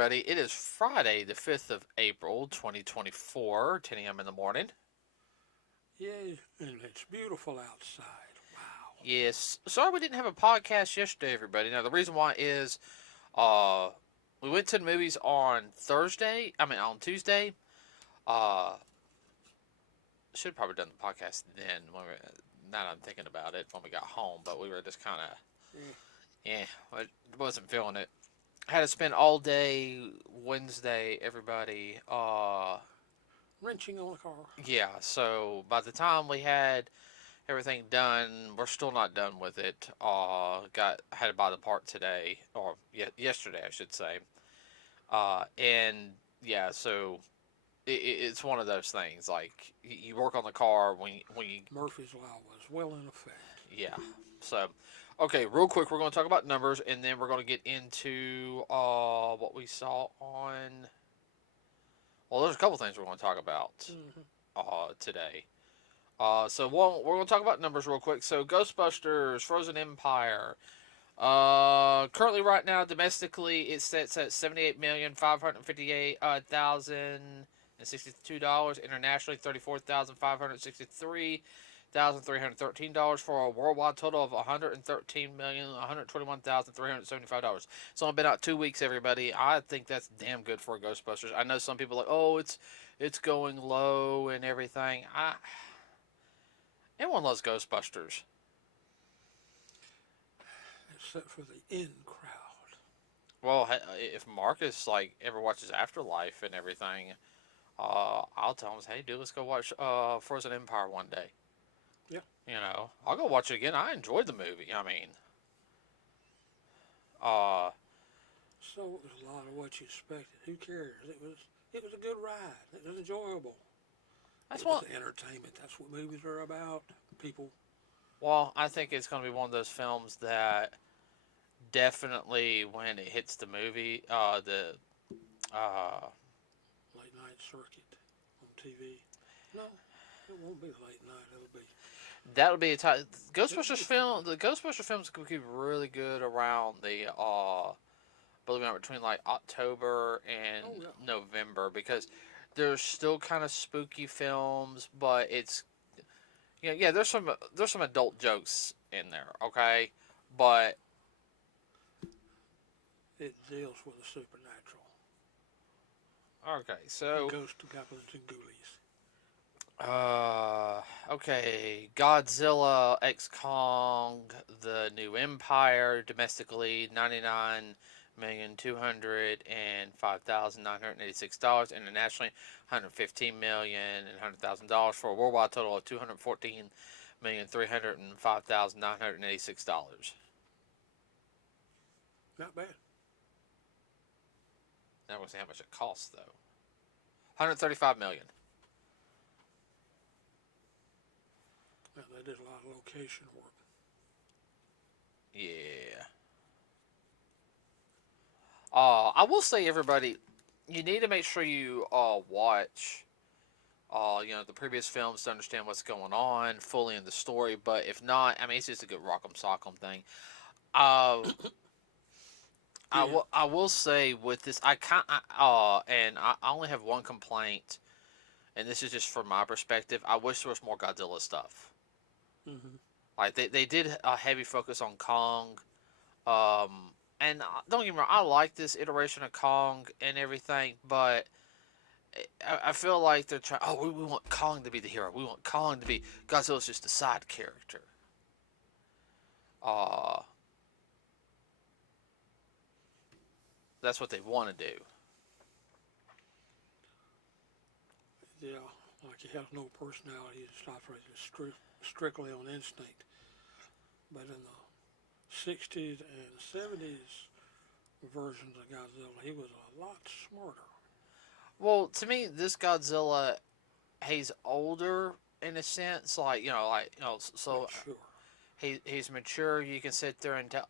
everybody. It is Friday, the 5th of April, 2024, 10 a.m. in the morning. Yeah, and it's beautiful outside. Wow. Yes. Sorry we didn't have a podcast yesterday, everybody. Now, the reason why is uh, we went to the movies on Tuesday. Uh, should have probably done the podcast then, now that I'm thinking about it, when we got home, but we were just kind of, Yeah. I wasn't feeling it. Had to spend all day Wednesday, everybody. Wrenching on a car. Yeah, so by the time we had everything done, we're still not done with it. Had to buy the part today, or yesterday, I should say. And yeah, so it's one of those things. Like you work on the car when you Murphy's Law was well in effect. yeah. So okay, real quick, we're going to talk about numbers, and then we're going to get into what we saw on. Well, there's a couple things we're going to talk about Mm-hmm. today. We're going to talk about numbers real quick. So Ghostbusters, Frozen Empire. Currently, right now, domestically, it sits at $78,558,062. Internationally, $34,563,313 for a worldwide total of $113,121,375. It's only been out 2 weeks, everybody. I think that's damn good for Ghostbusters. I know some people are like, oh, it's going low and everything. Everyone loves Ghostbusters. Except for the in crowd. Well, if Marcus ever watches Afterlife and everything, I'll tell him, hey, dude, let's go watch Frozen Empire one day. Yeah. I'll go watch it again. I enjoyed the movie. I mean, So it was a lot of what you expected. Who cares? It was a good ride. It was enjoyable. that's It was what. entertainment. That's what movies are about. People. Well, I think it's going to be one of those films that definitely, when it hits the movie, uh, Late night circuit on TV. No, it won't be late night. It'll be. that'll be a time. Ghostbusters film. The Ghostbusters films could be really good around believe it or not, between like October and Oh yeah. November, because there's still kind of spooky films, but it's yeah, there's some adult jokes in there, okay, but It deals with the supernatural. okay, so Ghost goblins and ghoulies. okay, Godzilla X Kong, the new Empire, domestically $99,205,986. Internationally, $115,100,000 for a worldwide total of $214,305,986. Not bad. Now we'll see how much it costs though. $135 million. Well, they did a lot of location work. Yeah. I will say, everybody, you need to make sure you watch the previous films to understand what's going on fully in the story. But if not, I mean, it's just a good rock'em sock'em thing. Uh, Yeah. I will say with this, and I only have one complaint, and this is just from my perspective. I wish there was more Godzilla stuff. Mm-hmm. Like they did a heavy focus on Kong. And don't get me wrong, I like this iteration of Kong and everything, but I feel like they're trying. Oh, we want Kong to be the hero. We want Kong to be Godzilla's just a side character. Uh, that's what they want to do. Yeah, like he has no personality. He's operating strictly on instinct. But in the 60s and 70s versions of Godzilla, he was a lot smarter. Well, to me, this Godzilla, he's older in a sense. So Mature. he's mature. You can sit there and tell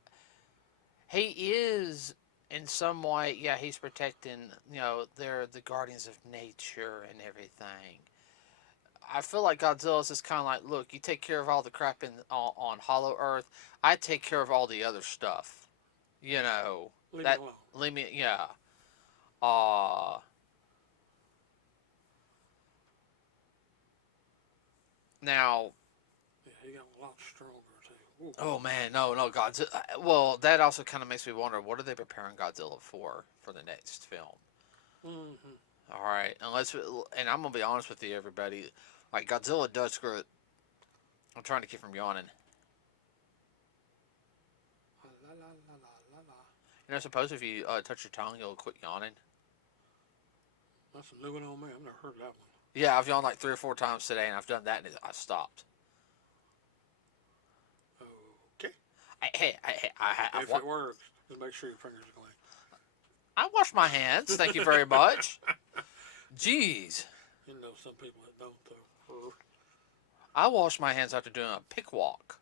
he is in some way. Yeah, he's protecting. They're the guardians of nature and everything. I feel like Godzilla's just kind of like, look, you take care of all the crap on Hollow Earth. I take care of all the other stuff. Leave me That alone. leave me, yeah. Uh, now, Yeah, he got a lot stronger too. Ooh. oh man, no, Godzilla. Well, that also kind of makes me wonder, what are they preparing Godzilla for the next film? Mm-hmm. All right, and I'm gonna be honest with you, everybody. Like Godzilla does screw it. I'm trying to keep from yawning. La la la la la la. Suppose if you touch your tongue, you'll quit yawning. That's a new one on me. I've never heard that one. Yeah, I've yawned like 3 or 4 times today, and I've done that, and I stopped. Okay. I've If it works, just make sure your fingers are clean. I wash my hands. Thank you very much. Jeez. You know, some people that don't though. I wash my hands after doing a pick walk.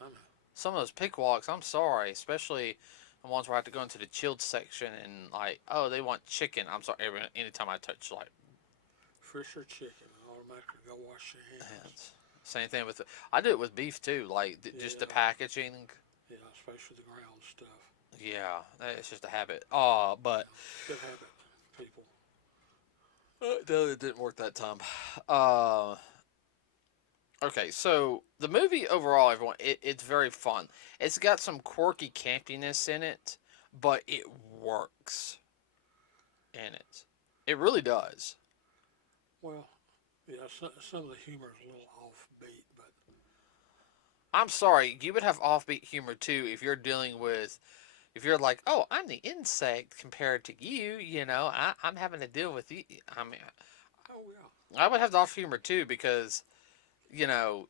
I know. Some of those pick walks, I'm sorry, especially the ones where I have to go into the chilled section and like, oh, they want chicken. I'm sorry, anytime I touch like Fish or chicken, automatically go wash your hands. Same thing with I do it with beef too, like just the packaging. Yeah, especially the ground stuff. Yeah, it's just a habit. But good habit, people. No, it didn't work that time. Okay, so the movie overall, everyone, it's very fun. It's got some quirky campiness in it, but it works in it. It really does. Well, yeah, some of the humor is a little offbeat, but I'm sorry, you would have offbeat humor too if if you're like, oh, I'm the insect compared to you, I'm having to deal with you. I mean, oh yeah. I would have the off humor too because, you know,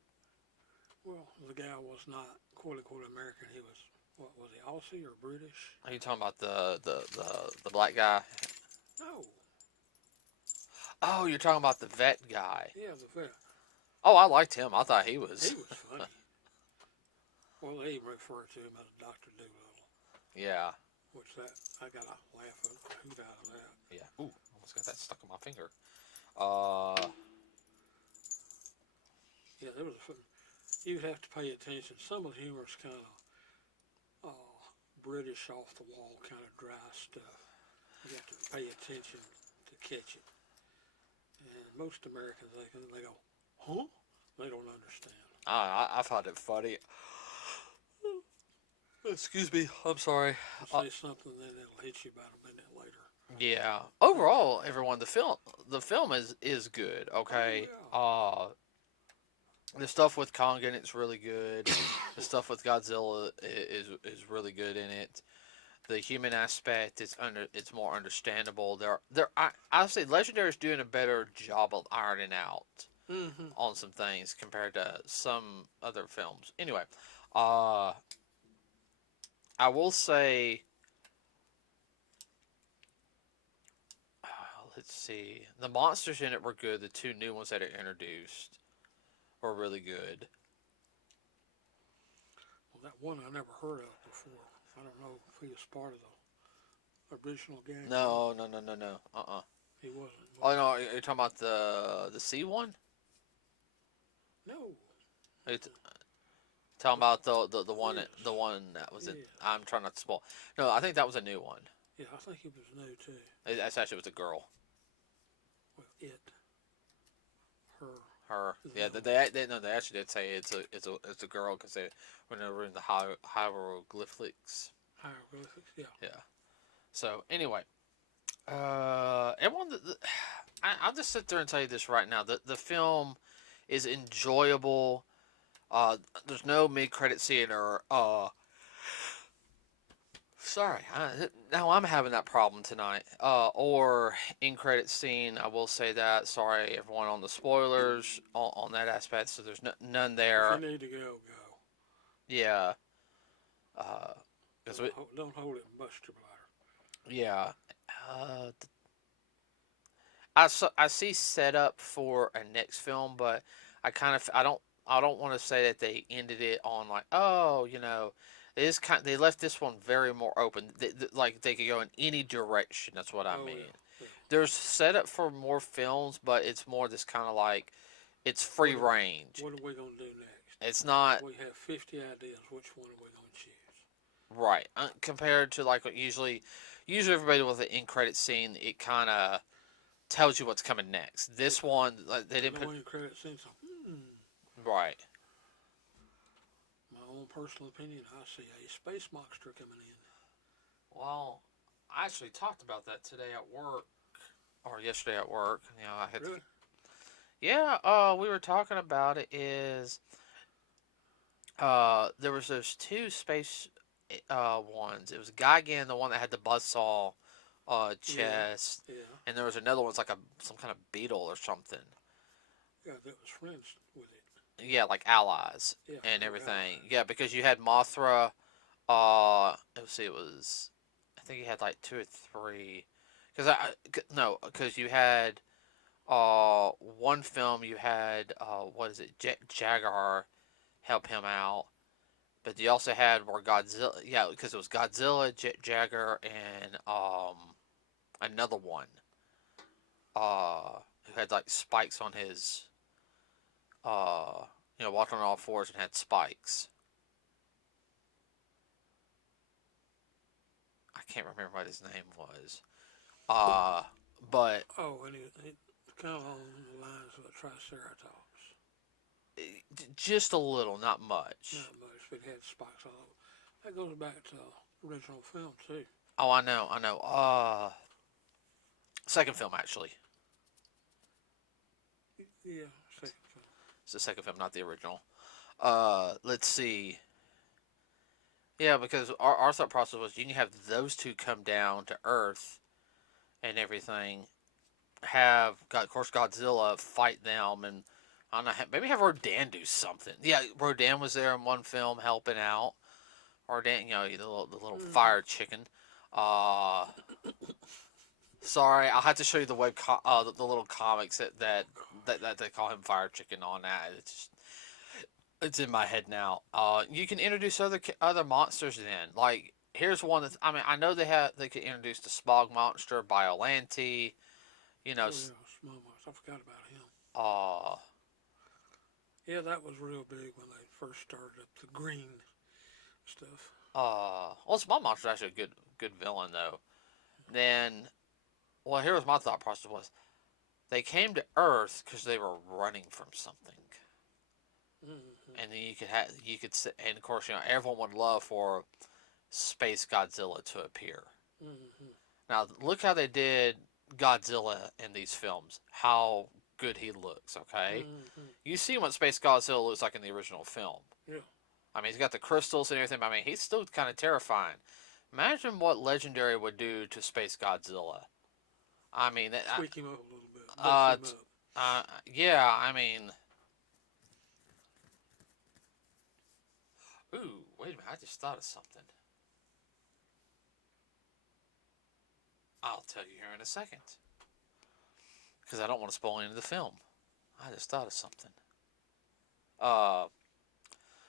well, the guy was not quote unquote American. He was what was he, Aussie or British? are you talking about the black guy? No. Oh, you're talking about the vet guy. Yeah, the vet. Oh, I liked him. I thought he was. He was funny. Well, they even refer to him as Dr. Doolittle. Yeah. Which I got a laugh at a hoot out of that. Yeah. Ooh, almost got that stuck in my finger. Yeah, there was you'd have to pay attention. Some of the humor is kind of British, off the wall, kind of dry stuff. You have to pay attention to catch it. And most Americans, they go, huh? They don't understand. I found it funny. Excuse me. I'm sorry. You say something, then it'll hit you about a minute later. Yeah. Overall, everyone, the film is good. Okay. Oh, yeah. The stuff with Kong in it's really good. The stuff with Godzilla is really good in it. The human aspect it's more understandable. I say Legendary's doing a better job of ironing out on some things compared to some other films. Anyway, I will say, let's see, the monsters in it were good. The two new ones that are introduced were really good. Well, that one I never heard of before. I don't know if he was part of the original gang. No. He wasn't. Oh no, you're talking about the sea one? No. You're talking about the one that was in. I'm trying not to spoil. No, I think that was a new one. Yeah, I think he was new too. It actually was a girl. Well, Her. Yeah, they actually did say it's a girl because when they were in the hieroglyphics. Hieroglyphics, yeah. Yeah. So anyway, everyone, I'll just sit there and tell you this right now. The film is enjoyable. There's no mid-credit scene or sorry, now I'm having that problem tonight. Or in-credit scene. I will say that. Sorry, everyone, on the spoilers on that aspect. So there's none there. If you need to go. Yeah. Don't hold it and bust your bladder. Yeah. I see setup for a next film, but I don't want to say that they ended it on like, oh, they left this one very more open. Like they could go in any direction. That's what I mean. Yeah. There's setup for more films, but it's more this kind of like it's free range. What are we gonna do next? It's not. We have 50 ideas. Which one are we gonna choose? Right. Compared to like usually everybody with an end credit scene, it kind of tells you what's coming next. Yeah. This one, like, they didn't No put. end credit scene. So, Right. my own personal opinion, I see a space monster coming in. Well, I actually talked about that today at work or yesterday at work. I had. Really? Yeah. We were talking about it. Is there was those two space ones. It was Gigan, the one that had the buzzsaw Yeah. chest, Yeah. and there was another one. It's like a some kind of beetle or something. Yeah, that was friends with it. Yeah, like allies Yeah, and they were everything. allies. Yeah, because you had Mothra. Let's see, it was. I think you had like two or three. Because no, because you had one film. You had what is it? Jaguar help him out. But you also had where Godzilla, yeah, because it was Godzilla, Jagger, and another one, who had like spikes on his, uh, walking on all fours and had spikes. I can't remember what his name was. Uh, but Oh, and it kind of along the lines of a Triceratops. just a little, not much. Not much, but it had spikes all over. That goes back to the original film too. Oh, I know. Second film actually. Yeah, second film. It's the second film, not the original. Let's see. Yeah, because our thought process was you can have those two come down to Earth and everything. Have, of course, Godzilla fight them, and I don't know, maybe have Rodan do something. Yeah, Rodan was there in one film helping out. Rodan, the little Mm-hmm. fire chicken. Uh, Sorry, I'll have to show you the little comics that they call him Fire Chicken on that. It's in my head now. You can introduce other monsters then. Like here's one that's, I mean, I know they could introduce the Smog monster, Biollante. You know, Oh yeah, small monster. I forgot about him. uh, Yeah, that was real big when they first started up the green stuff. well, Smog monster is actually a good villain though. Then, well, here was my thought process was they came to Earth because they were running from something. Mm-hmm. And then and of course, everyone would love for Space Godzilla to appear. Mm-hmm. Now, look how they did Godzilla in these films. How good he looks. Okay, Mm-hmm. you see what Space Godzilla looks like in the original film. Yeah. I mean, he's got the crystals and everything. But I mean, he's still kind of terrifying. Imagine what Legendary would do to Space Godzilla. I mean, Tweak him up a little bit, buff him up. yeah. I mean, ooh, wait a minute. I just thought of something. I'll tell you here in a second. Because I don't want to spoil any of the film. I just thought of something. Uh,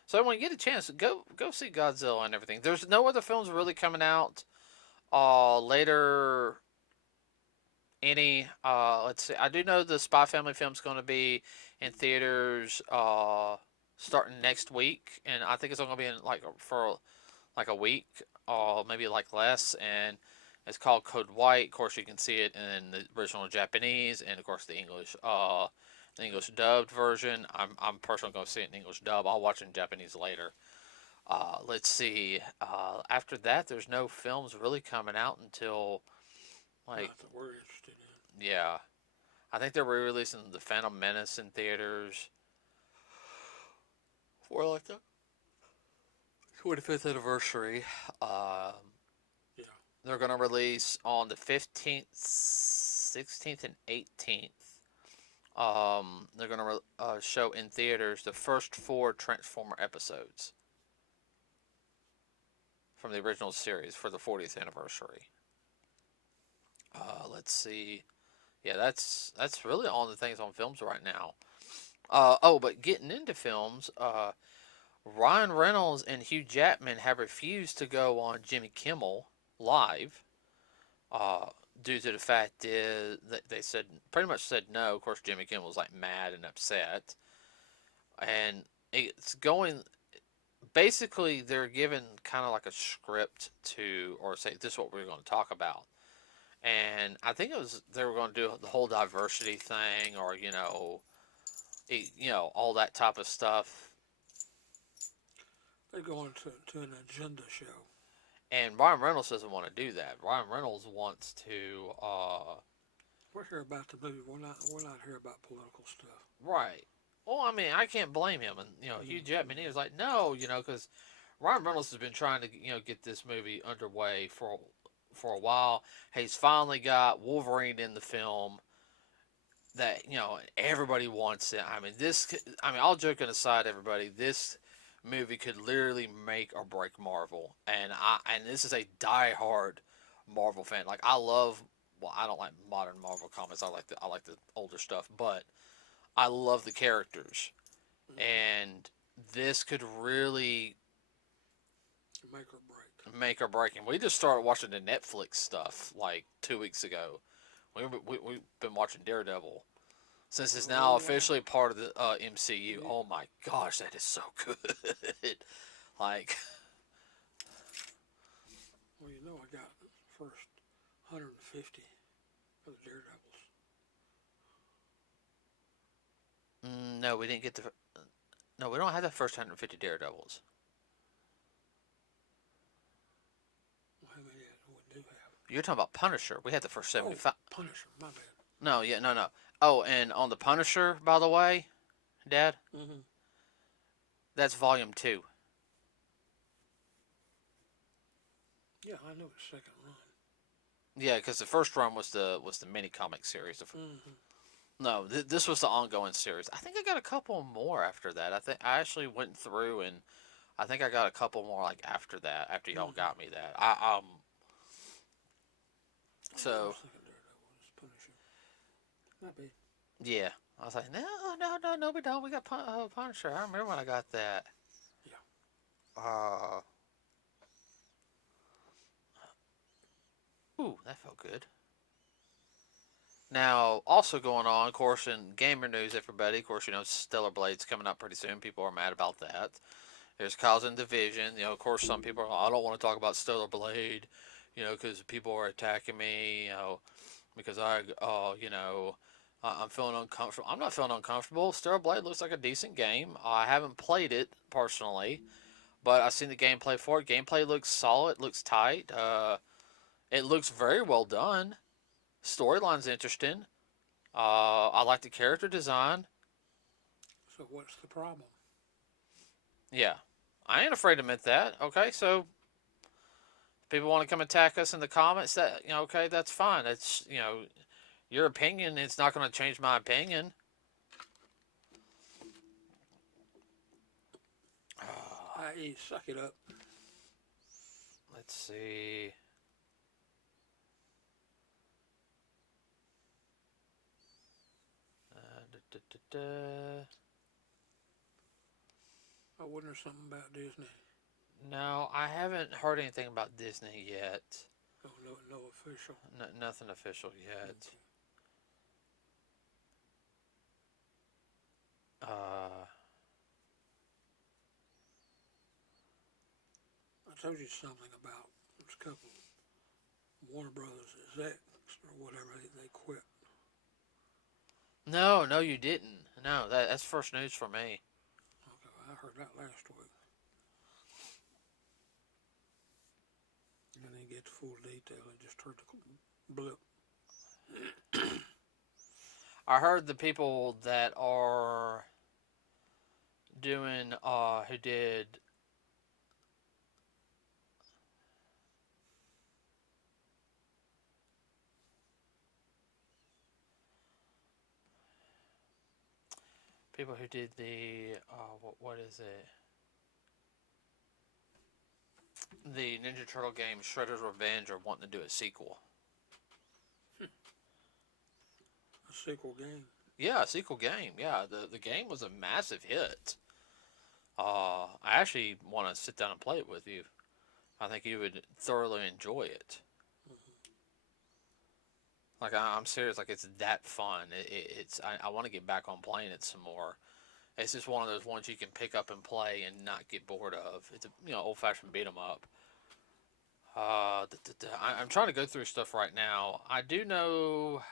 so when you get a chance, go see Godzilla and everything. There's no other films really coming out. Later, any. Let's see. I do know the Spy Family film's going to be in theaters. Starting next week, and I think it's only going to be in like for like a week, or maybe like less. And it's called Code White. Of course, you can see it in the original Japanese, and of course the English dubbed version. I'm personally going to see it in English dub. I'll watch it in Japanese later. Let's see. After that, there's no films really coming out until like, Not that we're interested in. yeah. I think they're re-releasing the Phantom Menace in theaters for like the 25th anniversary. Um, Yeah. they're going to release on the 15th, 16th, and 18th. They're going to show in theaters the first four Transformer episodes from the original series for the 40th anniversary. Let's see. Yeah, that's really all the things on films right now. But getting into films, Ryan Reynolds and Hugh Jackman have refused to go on Jimmy Kimmel Live, uh, due to the fact that they said pretty much said no. Of course, Jimmy Kimmel was like mad and upset, and it's going basically they're given kind of like a script to, or say this is what we're going to talk about. And I think it was they were going to do the whole diversity thing, or all that type of stuff. They're going to an agenda show. And Ryan Reynolds doesn't want to do that. Ryan Reynolds wants to. We're here about the movie. We're not here about political stuff. Right. Well, I mean, I can't blame him. And Hugh Jackman, he was like, no, because Ryan Reynolds has been trying to get this movie underway for a while. He's finally got Wolverine in the film that everybody wants it. I mean, all joking aside, everybody, this movie could literally make or break Marvel. And this is a diehard Marvel fan. Like, I love. Well, I don't like modern Marvel comics. I like the older stuff, but I love the characters, and this could really make or break. And we just started watching the Netflix stuff like 2 weeks ago. We've been watching Daredevil since it's now officially part of the MCU. Yeah. Oh my gosh, that is so good! Like, well, I got the first 150 for the Daredevils. No, we didn't get the. No, we don't have the first 150 Daredevils. Well, how many we do have? You're talking about Punisher. We had the first 75. Oh, Punisher, my bad. No, yeah, no. Oh, and on the Punisher, by the way, Dad, that's Volume 2. Yeah, I know it's second run. Yeah, because the first run was the mini comic series. No, this was the ongoing series. I think I got a couple more after that. I think I actually went through, and I think I got a couple more like after that. After y'all got me that, So. Not bad. Yeah, I was like, no, we don't. We got Punisher. I remember when I got that. Yeah. Ooh, that felt good. Now, also going on, of course, in gamer news, everybody, of course, Stellar Blade's coming up pretty soon. People are mad about that. There's causing division. Of course, some people are, I don't want to talk about Stellar Blade, because people are attacking me, because I'm feeling uncomfortable. I'm not feeling uncomfortable. Stellar Blade looks like a decent game. I haven't played it personally, but I've seen the gameplay for it. Gameplay looks solid, looks tight. It looks very well done. Storyline's interesting. I like the character design. So what's the problem? Yeah, I ain't afraid to admit that. Okay, so people want to come attack us in the comments. That okay, that's fine. It's your opinion. It's not going to change my opinion. I.e., suck it up. Let's see. I wonder something about Disney. No, I haven't heard anything about Disney yet. Oh, no official. Nothing official yet. I told you something about this couple, Warner Brothers execs or whatever, they quit. No, you didn't. No, that's first news for me. Okay, I heard that last week. I didn't get the full detail. I just heard the blip. I heard the people that are doing, who did people who did the what is it? The Ninja Turtle game Shredder's Revenge are wanting to do a sequel. A sequel game? Yeah, a sequel game. Yeah, the game was a massive hit. I actually want to sit down and play it with you. I think you would thoroughly enjoy it. Like, I'm serious. Like, it's that fun. I want to get back on playing it some more. It's just one of those ones you can pick up and play and not get bored of. It's a old fashioned beat 'em up. I'm trying to go through stuff right now. I do know.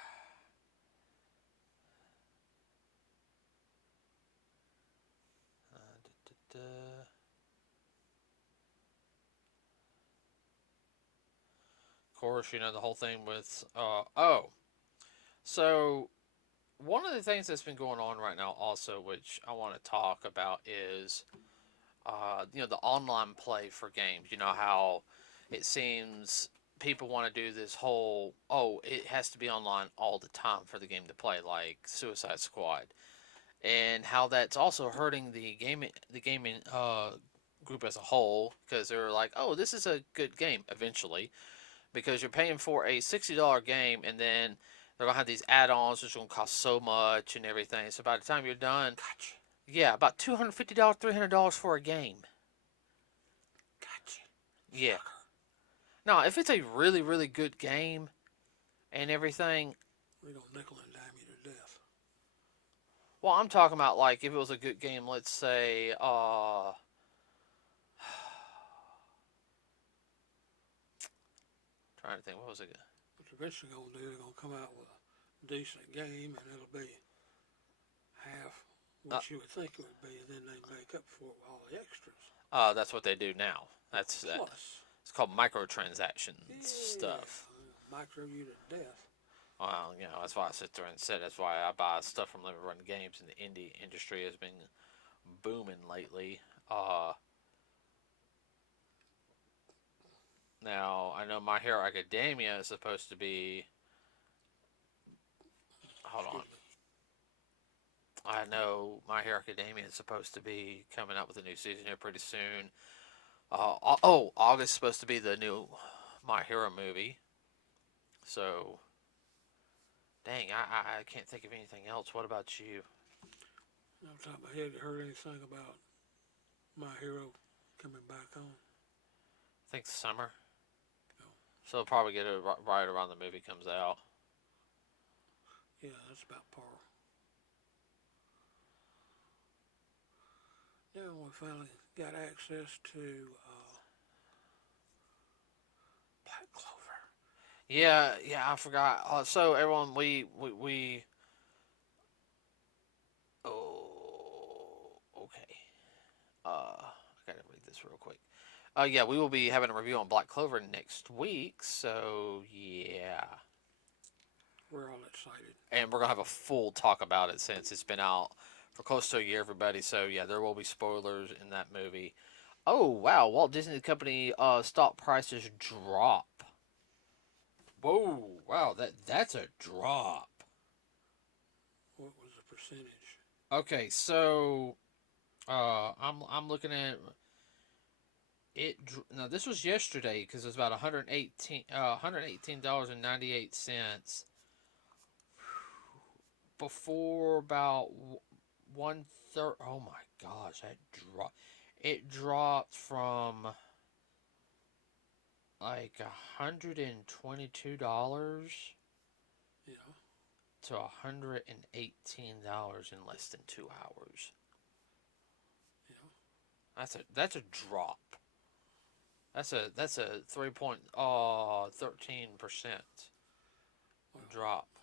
Of course, the whole thing with. So one of the things that's been going on right now, also, which I want to talk about, is the online play for games. You know how it seems people want to do this whole it has to be online all the time for the game to play, like Suicide Squad, and how that's also hurting the gaming group as a whole, because they're like, oh, this is a good game eventually, because you're paying for a $60 game, and then they're gonna have these add-ons which are gonna cost so much and everything. So by the time you're done, Gotcha. yeah, about $250, $300 for a game. Gotcha. Yeah. Now, if it's a really, really good game and everything, We're going to nickel and dime you to death. well, I'm talking about, like, if it was a good game, let's say, trying to think, what was it? What they're eventually going to do, they're going to come out with a decent game, and it'll be half what you would think it would be, and then they make up for it with all the extras. That's what they do now. That's Plus. It's called microtransactions stuff. Micro you to death. Well, that's why I sit there and said that's why I buy stuff from Live Run Games, and the indie industry has been booming lately. Now, I know My Hero Academia is supposed to be. Hold on. I know My Hero Academia is supposed to be coming out with a new season here pretty soon. August is supposed to be the new My Hero movie. So, dang, I can't think of anything else. What about you? Off the top of my head, you heard anything about My Hero coming back on? I think summer. No. So they'll probably get it right around the movie comes out. Yeah, that's about par. Yeah, we finally got access to Black Clover. Yeah, I forgot. So everyone, oh, okay. I gotta read this real quick. Yeah, we will be having a review on Black Clover next week. So yeah, We're all excited. and we're gonna have a full talk about it since it's been out for close to a year, everybody. So yeah, there will be spoilers in that movie. Oh wow, Walt Disney Company stock prices drop. Whoa, wow, that's a drop. What was the percentage? Okay, so I'm looking at it. Now this was yesterday because it was about $118.98 before about 1/3. Oh my gosh, that dropped. It dropped from like $122 Yeah. to $118 in less than 2 hours. Yeah. That's a drop. That's a 3.13% drop.